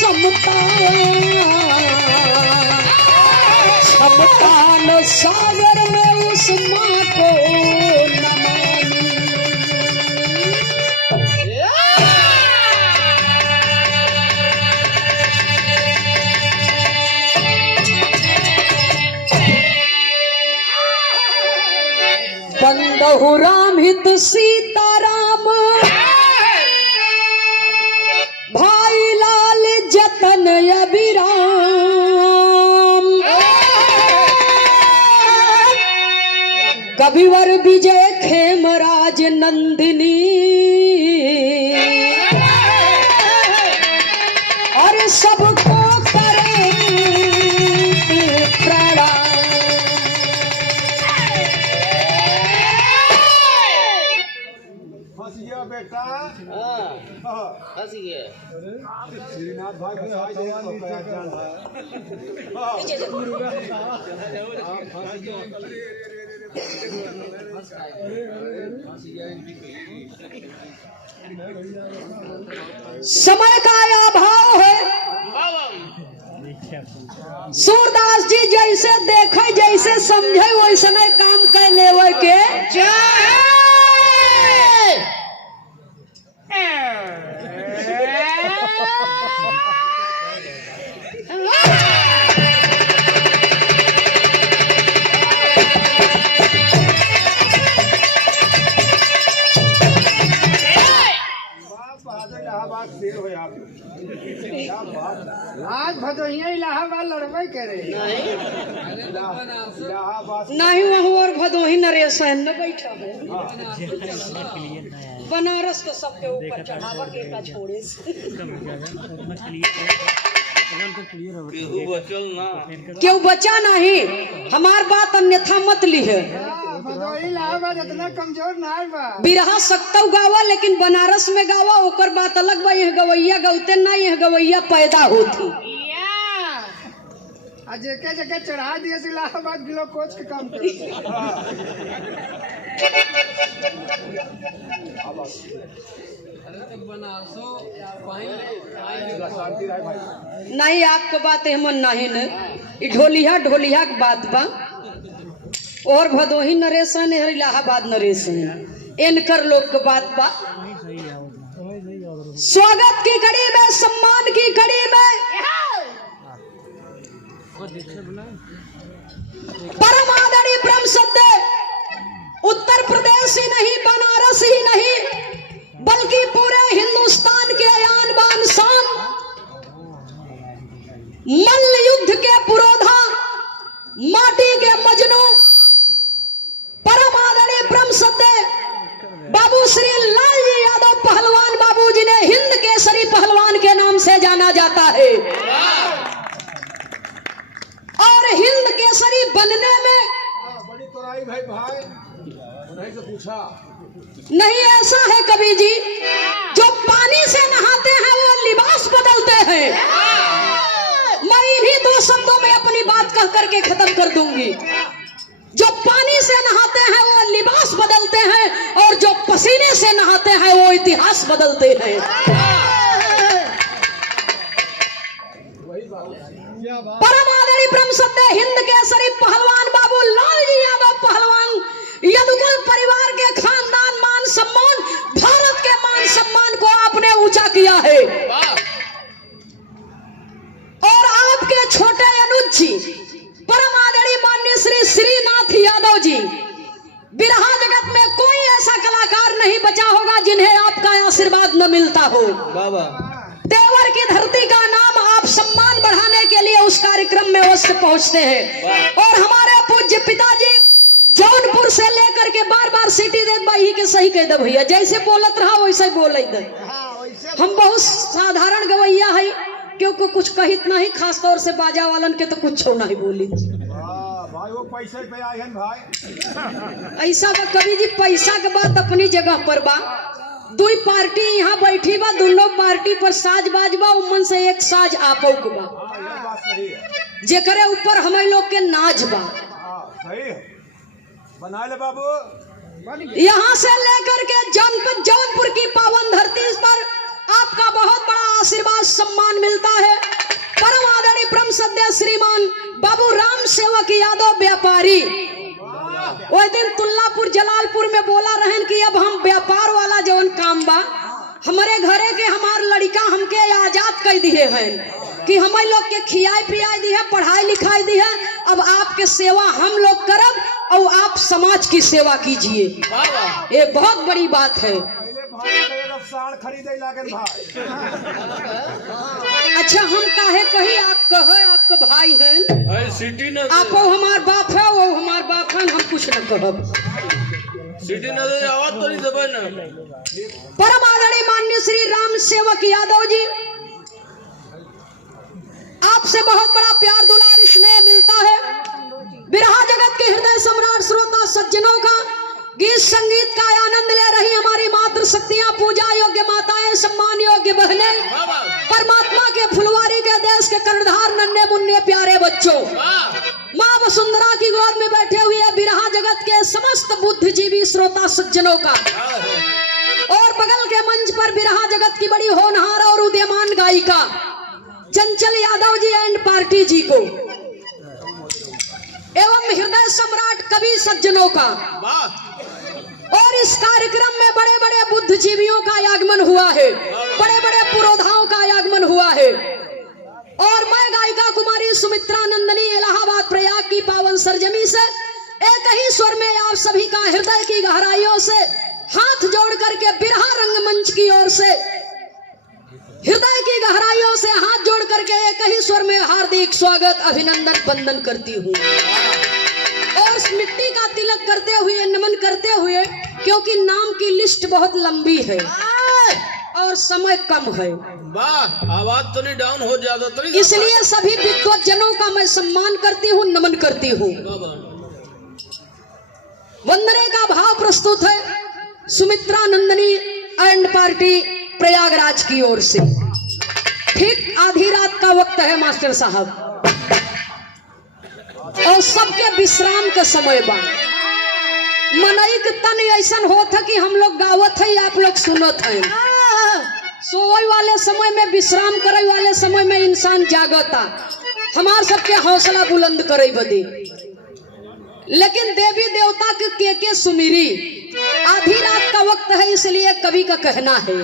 समता क्षमता न सागर में उस माँ को नमामि। बंदहु राम हित सीताराम भाई लाल जतन अभिराम। कविवर विजय खेमराज नंदिनी और सबको करे प्रणाम। बेटा हंस गया श्रीनाथ भाई समय का अभाव है। सूरदास जी जैसे देखे जैसे समझे वैसे नहीं काम कर लेवे के आज भदोहिया इलाहाबाद लड़बे करे नहीं वहाँ और भदोही नरेश है न बैठा है बनारस के सबके ऊपर चढ़ावा के का छोड़े से क्यों बचा नहीं। हमार बात अन्यथा मत लिहे। भदोही इलाहाबाद इतना कमजोर ना बा। बिरहा सकता गावा लेकिन बनारस में गावा ओकर बात अलग बा। यह गवैया गौते ना यह गवैया पैदा होती। आज जगह जगह चढ़ा दिए इलाहाबाद ग्लूकोज के काम कर नहीं आपको बात हमन नहीं न ढोलिया ढोलिया की बात बा और भदोही नरेश है इलाहाबाद नरेश है इनकर लोग के बात बा। स्वागत की कड़ी में सम्मान की कड़ी में परम आदरणीय ब्रह्म शब्द उत्तर प्रदेश ही नहीं बनारस ही नहीं बल्कि पूरे हिंदुस्तान के आयान बान शान मल्ल युद्ध के पुरोधा माटी के मजनू परम आदरणीय ब्रह्म शब्द बाबू श्री लालजी यादव पहलवान बाबू जिन्हें हिंद केसरी पहलवान के नाम से जाना जाता है और हिंद केसरी बनने में बड़ी तोराई भाई भाई उन्हीं से पूछा नहीं ऐसा है कवि जी जो पानी से नहाते हैं वो लिबास बदलते हैं। मैं इन्हीं दो शब्दों में अपनी बात कह करके खत्म कर दूंगी। जो पानी से नहाते हैं वो लिबास बदलते हैं और जो पसीने से नहाते हैं वो इतिहास बदलते हैं। परम आदरणीय ब्रह्म शब्द हिंद केसरी पहलवान बाबू लालजी यादव पहलवान यदुकुल परिवार के खानदान मान सम्मान भारत के मान सम्मान को आपने ऊंचा किया है और आपके छोटे अनुज जी परम आदरणीय माननीय श्री श्रीनाथ यादव जी बिरहा जगत में कोई ऐसा कलाकार नहीं बचा होगा जिन्हें आपका आशीर्वाद न मिलता हो। देवर की धरती का नाम आप सम्मान बढ़ाने के लिए उस कार्यक्रम में अवश्य पहुंचते हैं और हमारे पूज्य पिताजी जौनपुर से लेकर के बार बार सीटी देत बाई के सही कह दे भैया जैसे बोलत रहा वैसे ही बोल दे। हम बहुत साधारण गवैया है क्योंकि कुछ कहित नहीं खास तौर से बाजा वालन के तो कुछ नहीं बोली भाई वो पैसे पे आए हैं भाई ऐसा बा कवि जी पैसा के बात अपनी जगह पर बा। दुई पार्टी यहाँ बैठी बा दोनों पार्टी पर साज बाज बा उमन से एक साज आपो के बा जेकरे ऊपर हमें लोग के नाच बा। सही है बना ले बाबू। यहाँ से लेकर के जौनपुर की पावन धरती पर आपका बहुत बड़ा आशीर्वाद सम्मान मिलता है। परम आदरणीय परम सद्य श्रीमान बाबू राम सेवक यादव व्यापारी वो दिन तुल्लापुर जलालपुर में बोला रहन कि अब हम व्यापार वाला जवन काम बा हमारे घरे के हमार लड़का हमके आजाद कर दिए हैं कि हमें लोग के खियाई पियाई दी है, पढ़ाई लिखाई दी है। अब आपके सेवा हम लोग करब और आप समाज की सेवा कीजिए। ये बहुत बड़ी बात है। पहले भाई के अब साड़ खरीदे लागल भाई। अच्छा हम काहे कही आप कहे आपके भाई हैं, सिटी न आप हमार बाप है वो हमार बाप है, हम कुछ न कहब। सिटी न दे आवाज तो नहीं दबे ना। परम आदरणीय माननीय श्री राम सेवक यादव जी आपसे बहुत बड़ा प्यार दुलार स्नेह मिलता है। बिरहा जगत के हृदय सम्राट श्रोता सज्जनों का गीत संगीत का आनंद ले रही हमारी मातृ शक्तियां, पूजा योग्य माताएं, सम्मान योग्य बहनें, परमात्मा के फुलवारी के देश के कर्णधार नन्हे मुन्ने प्यारे बच्चों, माँ वसुंधरा की गोद में बैठे हुए बिरहा जगत के समस्त बुद्धिजीवी श्रोता सज्जनों का, और बगल के मंच पर बिरहा जगत की बड़ी होनहार और उदीयमान गायिका चंचल यादव जी एंड पार्टी जी को, एवं हृदय सम्राट कवि सज्जनों का। और इस कार्यक्रम में बड़े बड़े बुद्धिजीवियों का आगमन हुआ है, बड़े बड़े पुरोधाओं का आगमन हुआ है। और मैं गायिका कुमारी सुमित्रा नंदनी इलाहाबाद प्रयाग की पावन सरजमी से एक ही स्वर में आप सभी का हृदय की गहराइयों से हाथ जोड़ करके बिरहा रंगमंच की ओर से हृदय की गहराइयों से हाथ जोड़ करके एक ही स्वर में हार्दिक स्वागत अभिनंदन वंदन करती हूँ और मिट्टी का तिलक करते हुए नमन करते हुए, क्योंकि नाम की लिस्ट बहुत लंबी है और समय कम है। वाह आवाज तो नहीं डाउन हो जाता तो नहीं, इसलिए सभी विद्वज्जनों का मैं सम्मान करती हूँ, नमन करती हूँ। वंदने का भाव प्रस्तुत है सुमित्रा नंदनी एंड पार्टी प्रयागराज की ओर से। ठीक आधी रात का वक्त है मास्टर साहब और सबके विश्राम के समय बा। मनई के तन ऐसा होता कि हम लोग गावत है आप लोग सुनत है। सोए वाले समय में विश्राम करे वाले समय में इंसान जागता, हमार सबके हौसला बुलंद करे बदे। लेकिन देवी देवता के सुमिरी आधी रात का वक्त है, इसलिए कवि का कहना है